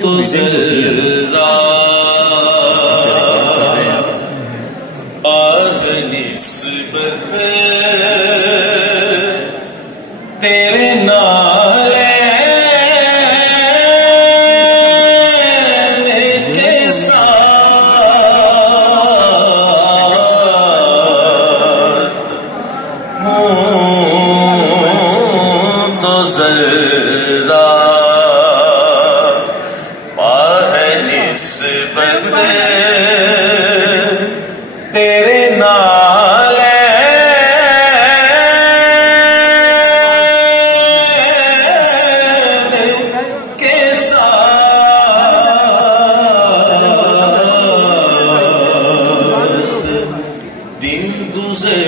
تو ذرا آہ نسبت تیرے نالین کے ساتھ تو ذرا آہ نسبت تیرے نالین کے ساتھ دن گزرتے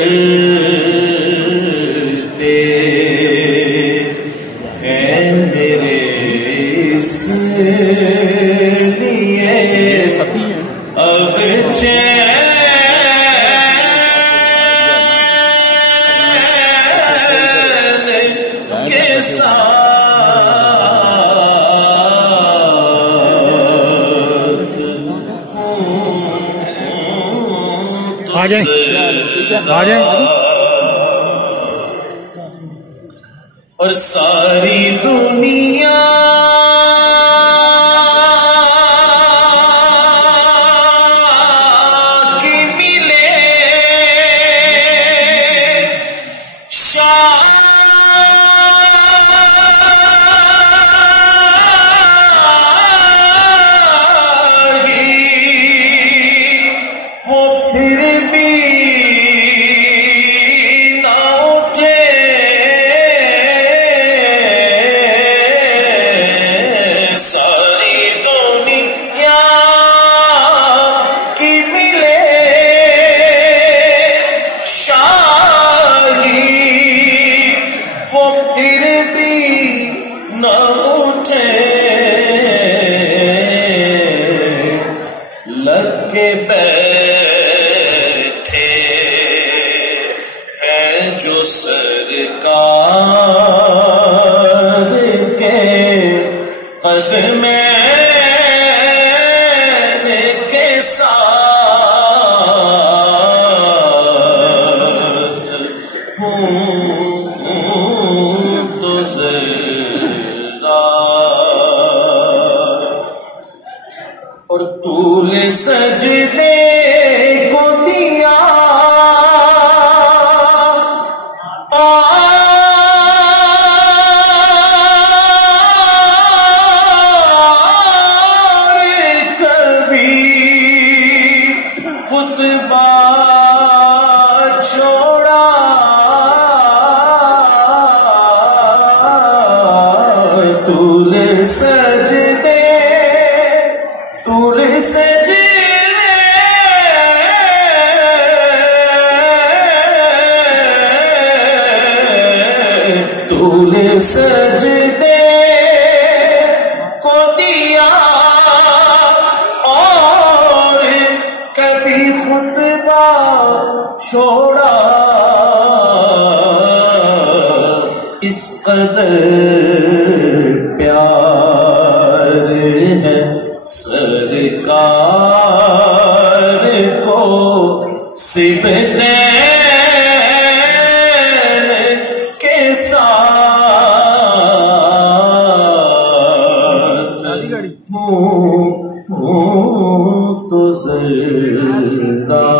ہیں میرے اس لیے اب چین کے ساتھ آ جائیں اور ساری دنیا کی ملے شاہی وہ پھر بھی نہ اٹھے ساری دنیا کی ملے شاہی وہ پھر بھی نہ اٹھے لگ کے بیٹھے ہیں جو سرکار کے قدمین کے ساتھ تو ذرا اور طول سجدے کو دیا اور کبھی خطبہ چھوڑا طول سجدے طول سجدے طول سجدے کو دیا اور کبھی خطبہ چھوڑا اس قدر پیار ہے سرکار کو صفتین کے ساتھ تو ذرا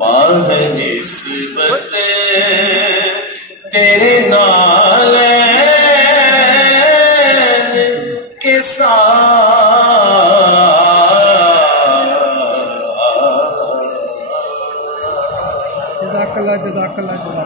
پاہ نسبت تیرے نالین کے ساتھ جزاک اللہ